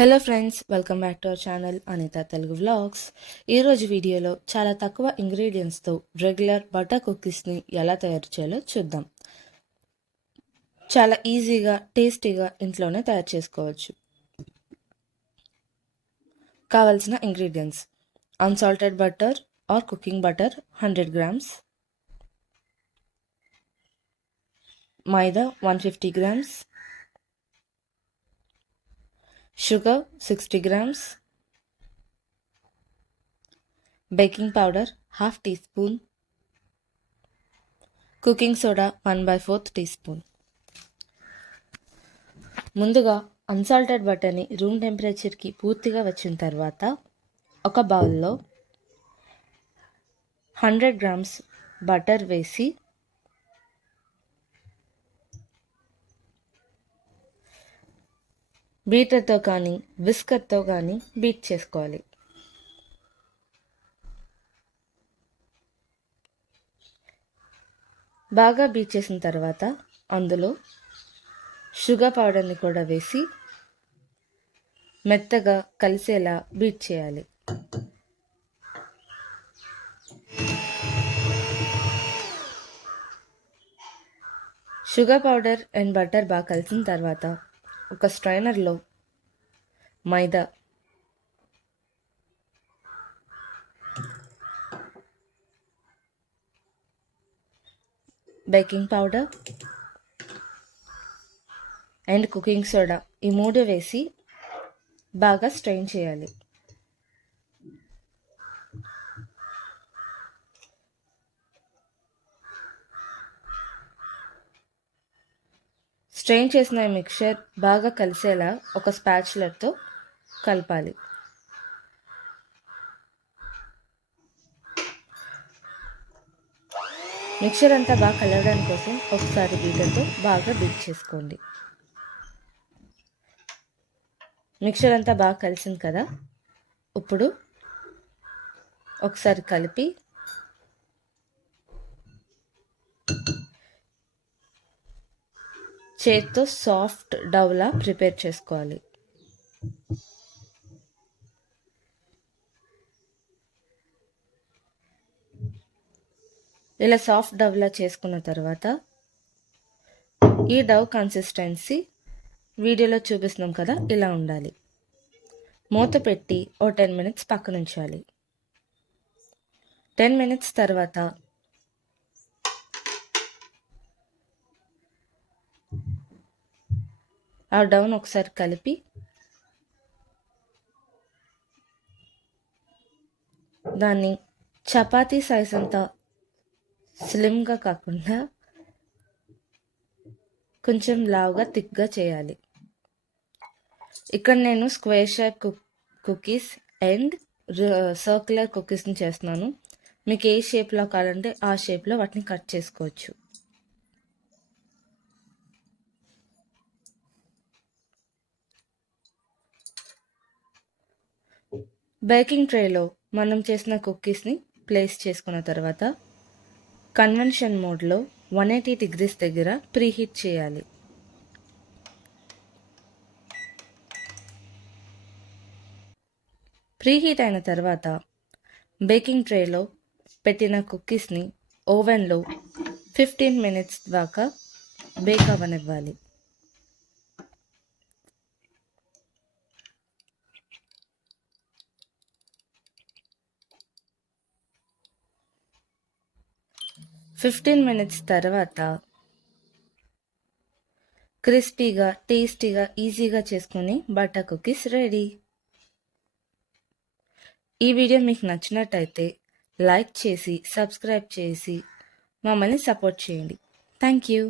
Hello friends, welcome back to our channel Anitha Telugu vlogs. ఈరోజు వీడియోలో చాలా తక్కువ ఇంగ్రీడియంట్స్తో రెగ్యులర్ బటర్ కుకీస్ని ఎలా తయారు చేయాలో చూద్దాం. చాలా ఈజీగా టేస్టీగా ఇంట్లోనే తయారు చేసుకోవచ్చు. కావాల్సిన ingredients: unsalted butter are cooking butter 100 grams, maida 150 grams, sugar 60 grams, baking powder ½ teaspoon, cooking soda 1/4 teaspoon. ముందుగా అన్సాల్టెడ్ బటర్ని రూమ్ టెంపరేచర్కి పూర్తిగా వచ్చిన తర్వాత ఒక బౌల్లో 100 grams బటర్ వేసి బీటర్తో కానీ విస్కర్తో కానీ బీట్ చేసుకోవాలి. బాగా బీట్ చేసిన తర్వాత అందులో షుగర్ పౌడర్ని కూడా వేసి మెత్తగా కలిసేలా బీట్ చేయాలి. షుగర్ పౌడర్ అండ్ బటర్ బాగా కలిసిన తర్వాత ఒక స్ట్రైనర్లో మైదా, baking powder and cooking soda ఈ మూడు వేసి బాగా స్ట్రెయిన్ చేయాలి. స్ట్రెయిన్ చేసిన మిక్చర్ బాగా కలిసేలా ఒక స్పాచులర్తో కలపాలి. మిక్చర్ అంతా బాగా కలవడానికి కోసం ఒకసారి బీటర్తో బాగా బీట్ చేసుకోండి. మిక్చర్ అంతా బాగా కలిసింది కదా, ఇప్పుడు ఒకసారి కలిపి చేతితో సాఫ్ట్ డౌలా ప్రిపేర్ చేసుకోవాలి. ఇలా సాఫ్ట్ డౌలా చేసుకున్న తర్వాత ఈ డవ్ కన్సిస్టెన్సీ వీడియోలో చూపిస్తున్నాం కదా, ఇలా ఉండాలి. మూత పెట్టి 10 minutes పక్కన ఉంచాలి. 10 minutes తర్వాత ఆ డౌన్ ఒకసారి కలిపి దాన్ని చపాతీ సైజ్ అంతా స్లిమ్గా కాకుండా కొంచెం లావుగా థిక్గా చేయాలి. ఇక్కడ నేను square shape cookies and circular కుకీస్ని చేస్తున్నాను. మీకు ఏ షేప్లో కావాలంటే ఆ షేప్లో వాటిని కట్ చేసుకోవచ్చు. బేకింగ్ ట్రేలో మనం చేసిన కుకీస్ని ప్లేస్ చేసుకున్న తర్వాత కన్వెన్షన్ మోడ్లో 180 degrees దగ్గర ప్రీహీట్ చేయాలి. ప్రీహీట్ అయిన తర్వాత బేకింగ్ ట్రేలో పెట్టిన కుకీస్ని ఓవెన్లో 15 minutes దాకా బేక్ అవ్వనివ్వాలి. ఫిఫ్టీన్ మినిట్స్ తర్వాత క్రిస్పీగా టేస్టీగా ఈజీగా చేసుకుని బటర్ కుకీస్ రెడీ. ఈ వీడియో మీకు నచ్చినట్టయితే లైక్ చేసి సబ్స్క్రైబ్ చేసి మమ్మల్ని సపోర్ట్ చేయండి. Thank you.